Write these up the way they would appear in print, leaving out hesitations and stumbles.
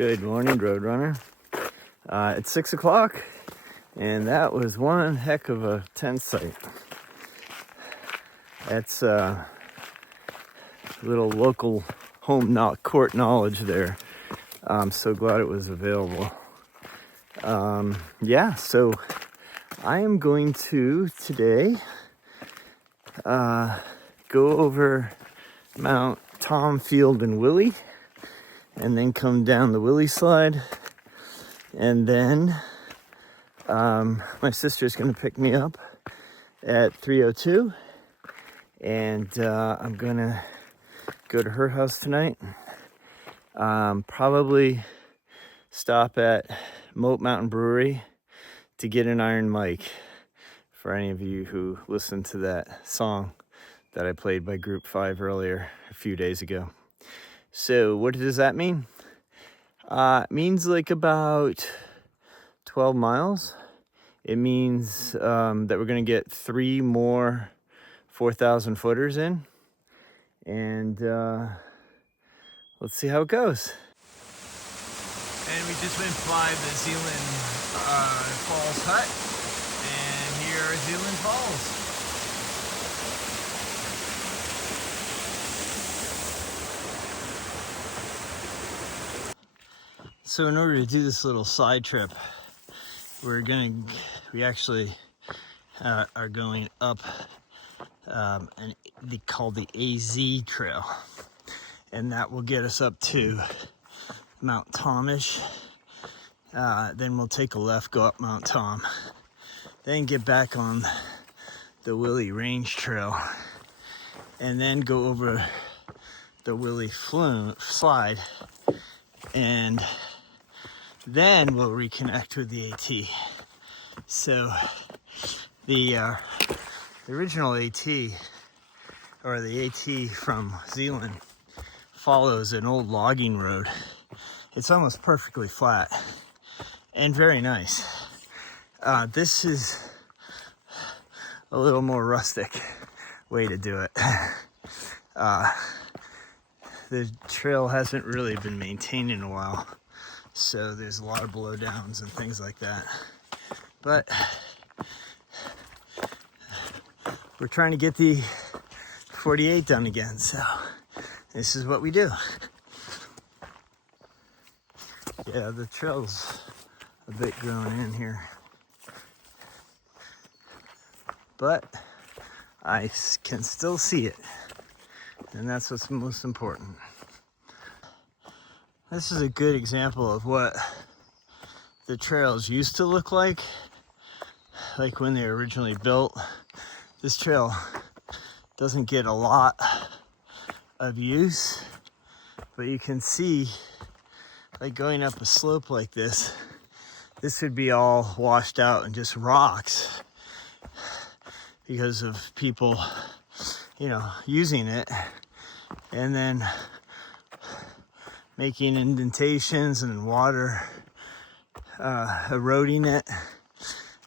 Good morning, Roadrunner. It's 6 o'clock, and that was one heck of a tent site. That's a little local home court knowledge there. I'm so glad it was available. So I am going to today go over Mount Tom, Field, and Willie, and then come down the Willie slide, and then my sister's going to pick me up at 3:02, and I'm going to go to her house tonight. Probably stop at Moat Mountain Brewery to get an iron mic for any of you who listened to that song that I played by Group 5 earlier a few days ago. So what does that mean? It means like about 12 miles. It means that we're going to get 3 more 4,000 footers in. And let's see how it goes. And we just went by the Zealand Falls hut. And here are Zealand Falls. So in order to do this little side trip, we actually are going up and called the AZ Trail, and that will get us up to Mount Tomish. Then we'll take a left, go up Mount Tom, then get back on the Willie Range Trail, and then go over the Willie slide, and then we'll reconnect with the AT. So the original AT, or the AT from Zealand, follows an old logging road. It's almost perfectly flat and very nice. This is a little more rustic way to do it. The trail hasn't really been maintained in a while, so there's a lot of blowdowns and things like that. But we're trying to get the 48 done again, so this is what we do. Yeah, the trail's a bit grown in here, but I can still see it, and that's what's most important. This is a good example of what the trails used to look like when they were originally built. This trail doesn't get a lot of use, but you can see, like, going up a slope like this would be all washed out and just rocks because of people, using it and then making indentations and water eroding it.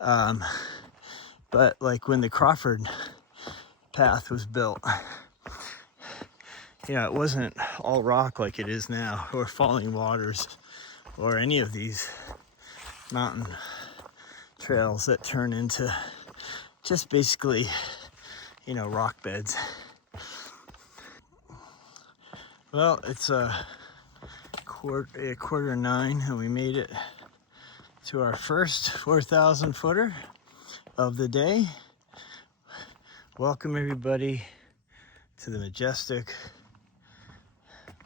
But like when the Crawford path was built, it wasn't all rock like it is now, or falling waters, or any of these mountain trails that turn into just basically, rock beds. Well, it's a quarter 9, and we made it to our first 4,000 footer of the day. Welcome everybody to the majestic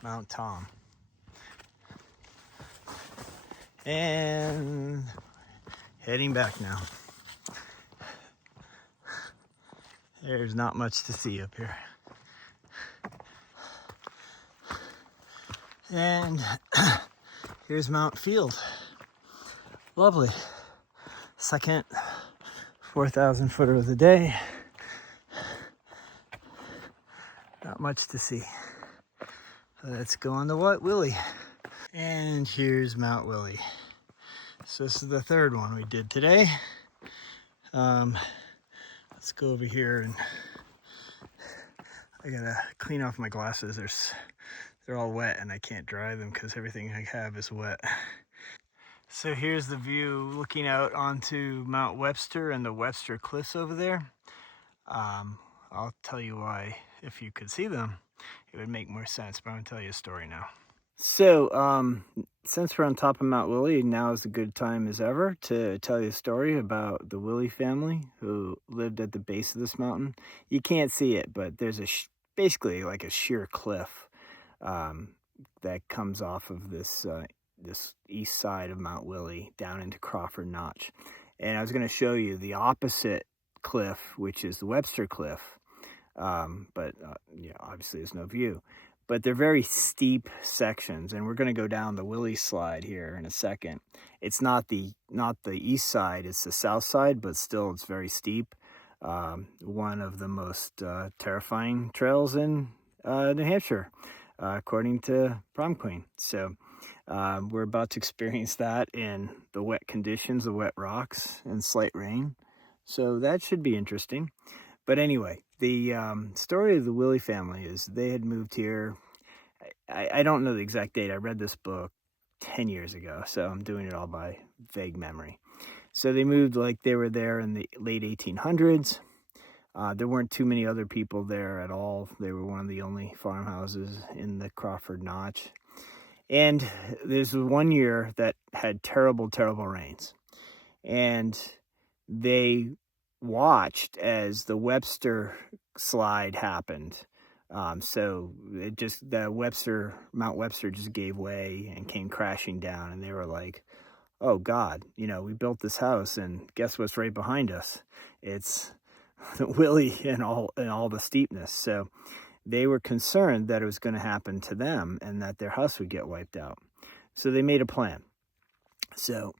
Mount Tom. And heading back now. There's not much to see up here. And here's Mount Field. Lovely. Second 4,000 footer of the day. Not much to see. Let's go on to Willie. And here's Mount Willie. So this is the third one we did today. Let's go over here, and I gotta clean off my glasses. they're all wet and I can't dry them because everything I have is wet. So here's the view looking out onto Mount Webster and the Webster Cliffs over there. I'll tell you why. If you could see them, it would make more sense, but I'm gonna tell you a story now. So, since we're on top of Mount Willie, now is a good time as ever to tell you a story about the Willie family who lived at the base of this mountain. You can't see it, but there's basically like a sheer cliff that comes off of this east side of Mount Willie down into Crawford Notch. And I was going to show you the opposite cliff, which is the Webster Cliff. But obviously there's no view. But they're very steep sections, and we're going to go down the Willie slide here in a second. It's not the east side, it's the south side, but still it's very steep. One of the most terrifying trails in New Hampshire, according to Prom Queen. So we're about to experience that in the wet conditions, the wet rocks, and slight rain. So that should be interesting. But anyway, the story of the Willie family is they had moved here. I don't know the exact date. I read this book 10 years ago, so I'm doing it all by vague memory. So they moved, like they were there in the late 1800s. There weren't too many other people there at all. They were one of the only farmhouses in the Crawford Notch. And there's one year that had terrible, terrible rains. And they watched as the Webster slide happened. So it just, Mount Webster just gave way and came crashing down. And they were like, oh God, we built this house and guess what's right behind us? It's Willie and all the steepness. So they were concerned that it was going to happen to them and that their house would get wiped out. So they made a plan. So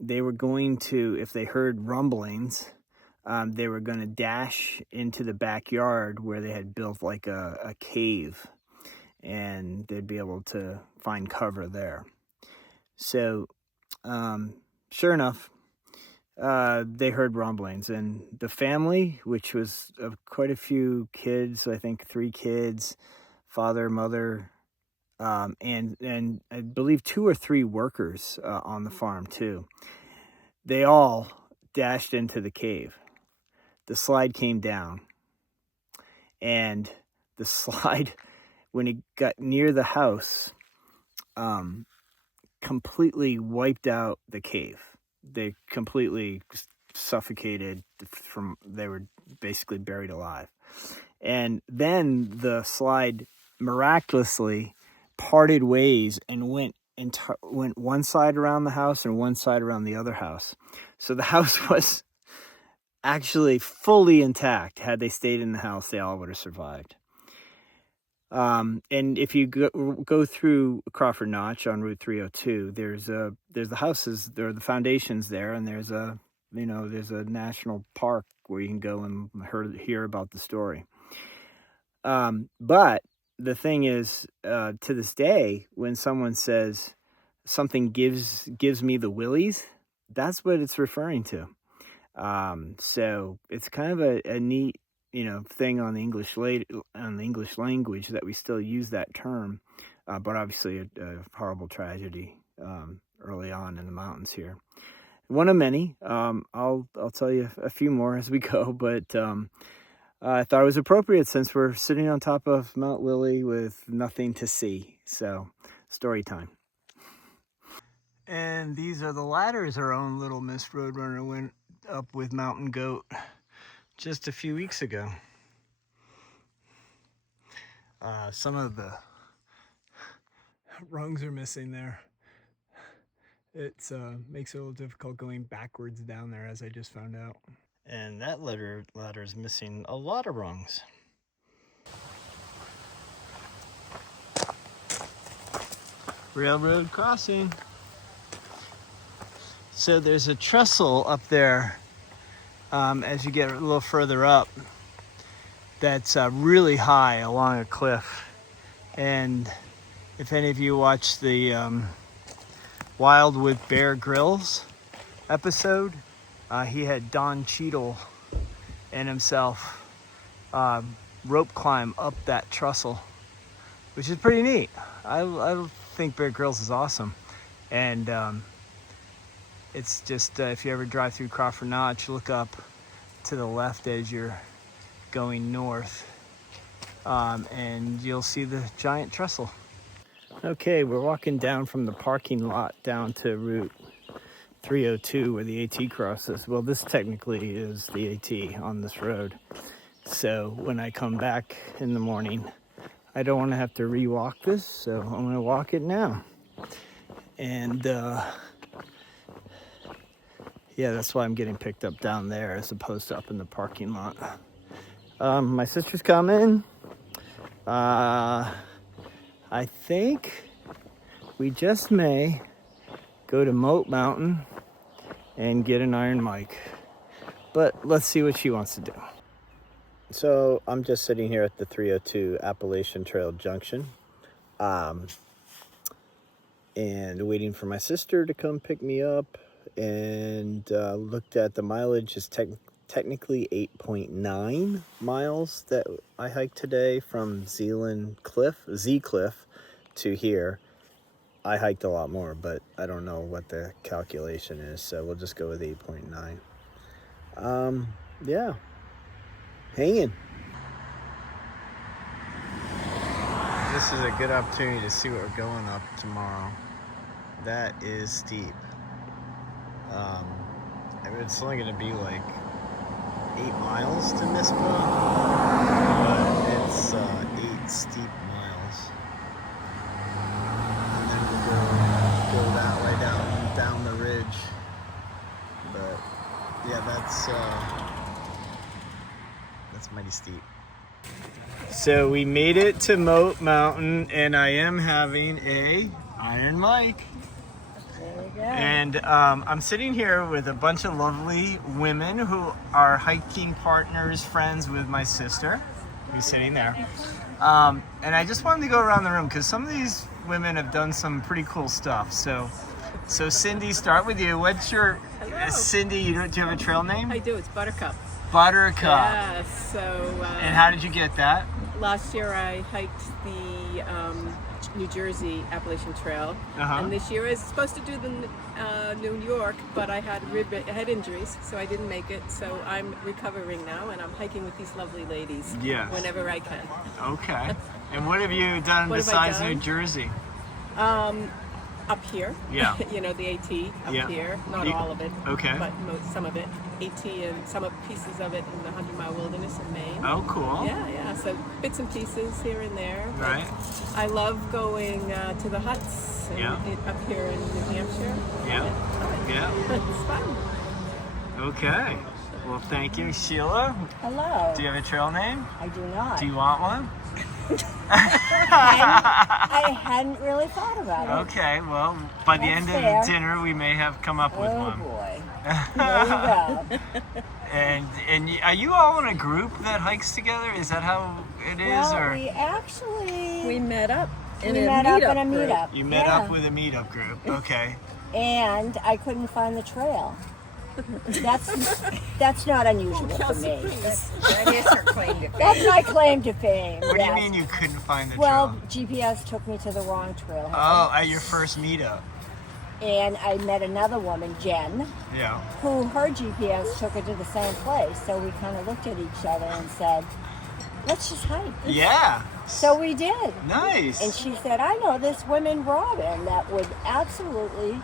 they were going to, if they heard rumblings, they were going to dash into the backyard where they had built like a cave, and they'd be able to find cover there. So sure enough, they heard rumblings, and the family, which was quite a few kids, I think 3 kids, father, mother, and I believe 2 or 3 workers on the farm too. They all dashed into the cave. The slide came down, and the slide, when it got near the house, completely wiped out the cave. They completely suffocated they were basically buried alive. And then the slide miraculously parted ways and went one side around the house and one side around the other house. So the house was actually fully intact. Had they stayed in the house, they all would have survived. And if you go through Crawford Notch on Route 302, there's the houses, there are the foundations there, and there's a national park where you can go and hear about the story. But the thing is, to this day, when someone says something gives me the willies, that's what it's referring to. So it's kind of a neat, thing on the English language that we still use that term, but obviously a horrible tragedy early on in the mountains here. One of many. I'll tell you a few more as we go, but I thought it was appropriate since we're sitting on top of Mount Willie with nothing to see. So, story time. And these are the ladders our own little Miss Roadrunner went up with Mountain Goat just a few weeks ago. Some of the rungs are missing there. It makes it a little difficult going backwards down there, as I just found out. And that ladder is missing a lot of rungs. Railroad crossing. So there's a trestle up there as you get a little further up that's really high along a cliff. And if any of you watch the Wild with Bear Grylls episode, he had Don Cheadle and himself rope climb up that trestle. It which is pretty neat. I think Bear Grylls is awesome. And it's just, if you ever drive through Crawford Notch, look up to the left as you're going north, and you'll see the giant trestle. Okay, we're walking down from the parking lot down to Route 302 where the AT crosses. Well, this technically is the AT on this road. So when I come back in the morning, I don't want to have to re-walk this, so I'm going to walk it now. And yeah, that's why I'm getting picked up down there as opposed to up in the parking lot. My sister's coming. I think we just may go to Moat Mountain and get an iron mic. But let's see what she wants to do. So I'm just sitting here at the 302 Appalachian Trail Junction. And waiting for my sister to come pick me up, and looked at the mileage is technically 8.9 miles that I hiked today from Z Cliff to here. I hiked a lot more, but I don't know what the calculation is, so we'll just go with 8.9. Yeah, hanging. This is a good opportunity to see what we're going up tomorrow. That is steep. It's only going to be like 8 miles to Mispa, but it's 8 steep miles. And then we'll go that way down the ridge. But yeah, that's mighty steep. So we made it to Moat Mountain, and I am having a iron mic. There we go. And I'm sitting here with a bunch of lovely women who are hiking partners, friends with my sister, who's sitting there. And I just wanted to go around the room because some of these women have done some pretty cool stuff. So Cindy, start with you. What's your Cindy? Do you have a trail name? I do. It's Buttercup. Buttercup. Yeah. So. And how did you get that? Last year I hiked the New Jersey Appalachian Trail, and this year I was supposed to do the New York, but I had head injuries, so I didn't make it. So I'm recovering now, and I'm hiking with these lovely ladies whenever I can. Okay. And what have you done besides New Jersey? Up here, you know, the AT up here, not all of it, but some of it, AT and some of pieces of it in the 100-mile wilderness in Maine. Oh, cool. Yeah, so bits and pieces here and there. Right. I love going to the huts up here in New Hampshire. Yeah. It's fun. Okay. Well, thank you, Sheila. Hello. Do you have a trail name? I do not. Do you want one? I hadn't really thought about it. Okay, well, by the end of the dinner, we may have come up with one. Oh boy. There you go. And are you all in a group that hikes together? Is that how it is? Well, or we met up in a meetup. You met up with a meetup group. Okay. And I couldn't find the trail. That's not unusual for me. That is her claim to fame. That's my claim to fame. What do you mean you couldn't find the trail? Well, GPS took me to the wrong trail. Oh, at your first meetup. And I met another woman, Jen, who her GPS took her to the same place. So we kind of looked at each other and said, let's just hike. Yeah. So we did. Nice. And she said, I know this woman, Robin, that would absolutely,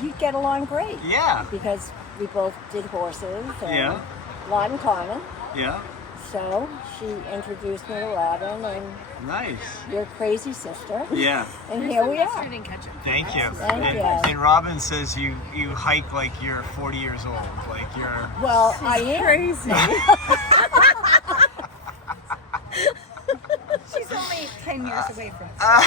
you'd get along great. Yeah. Because we both did horses and Yeah. a lot in common. Yeah. So she introduced me to Robin and Nice. your crazy sister. Yeah. And here we are. Thank you. Thank you. And Robin says you hike like you're 40 years old. Like you're... Well, I am. Crazy. She's only 10 years away from us.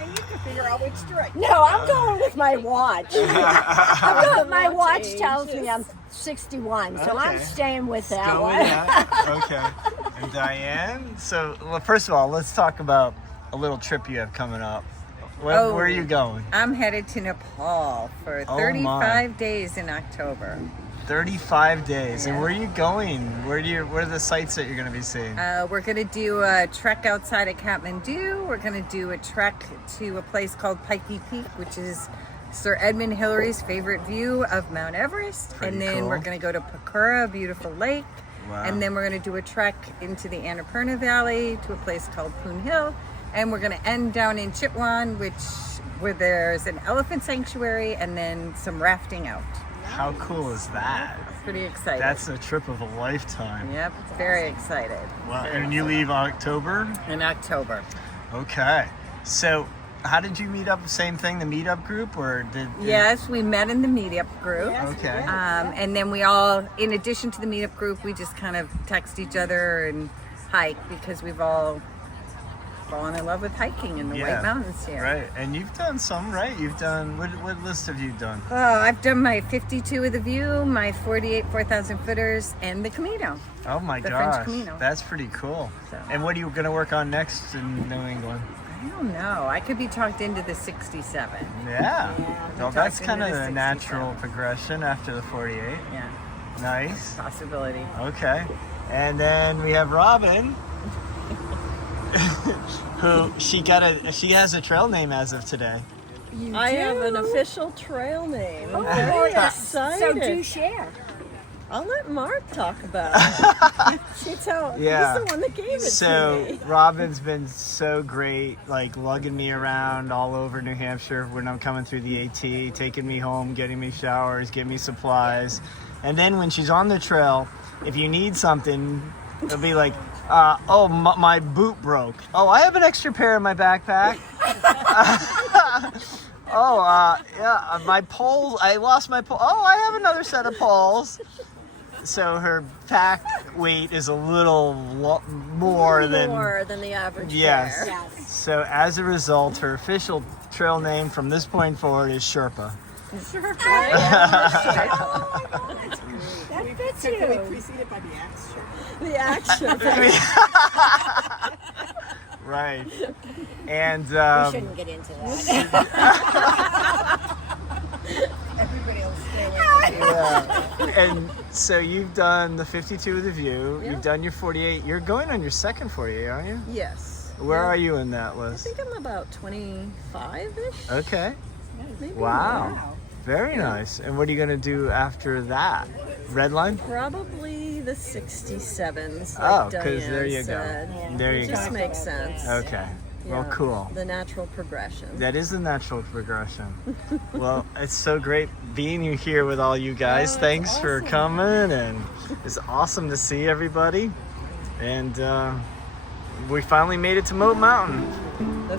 And you can figure out which direction. No, I'm going with my watch. My watch tells me I'm 61, so I'm staying with that Go one. with that. Okay. And Diane? So, well, first of all, let's talk about a little trip you have coming up. Where are you going? I'm headed to Nepal for 35 days in October. 35 days. And where are you going? What are the sites that you're going to be seeing? We're going to do a trek outside of Kathmandu. We're going to do a trek to a place called Pikey Peak, which is Sir Edmund Hillary's favorite view of Mount Everest. Pretty and then cool. we're going to go to Pakura, a beautiful lake. Wow. And then we're going to do a trek into the Annapurna Valley to a place called Poon Hill. And we're going to end down in Chitwan, where there's an elephant sanctuary and then some rafting out. How cool is that? Pretty excited. That's a trip of a lifetime. Yep, very excited. Wow. And you leave October? In October. Okay. So how did you meet up? Same thing, the meetup group, or did? Yes, we met in the meetup group. Okay. And then we all, in addition to the meetup group, we just kind of text each other and hike because we've all fallen in love with hiking in the White Mountains here. Right. And you've done some, right? You've done, what list have you done? Oh, I've done my 52 of the View, my 48 4,000 footers, and the Camino. Oh my The gosh. French Camino. That's pretty cool. So. And what are you going to work on next in New England? I don't know. I could be talked into the 67. Yeah. Well, that's talked kind of into a the natural 67. progression after the 48. Yeah, Nice. possibility. Okay. And then we have Robin, who she has a trail name as of today. I have an official trail name. Oh, Very so excited. do share. I'll let Mark talk about it. He's the one that gave it to So me. Robin's been so great, like lugging me around all over New Hampshire when I'm coming through the AT, taking me home, getting me showers, getting me supplies. And then when she's on the trail, if you need something, it'll be like, my boot broke. Oh, I have an extra pair in my backpack. My poles, I lost my pole. Oh, I have another set of poles. So her pack weight is a little more than the average yes. bear. Yes. So as a result, her official trail name from this point forward is Sherpa. That fits Can we you. precede it by the axe shirt? The action. Right. And We shouldn't get into that. Everybody will stay away from you. yeah. And so you've done the 52 with the View. Yeah. You've done your 48. You're going on your second 48, aren't you? Yes. Where are you in that I list? think I'm about 25-ish. Okay. Maybe Wow. more. Very nice. And what are you going to do after that? Redline? Probably the 67s. Oh, Like 'cause there Diane you go. said. There you It just go. makes sense. Okay. Well, Yeah. cool. The natural progression. That is the natural progression. Well, it's so great being here with all you guys. Oh, Thanks it's for awesome. coming, and it's awesome to see everybody. And we finally made it to Moat Mountain. The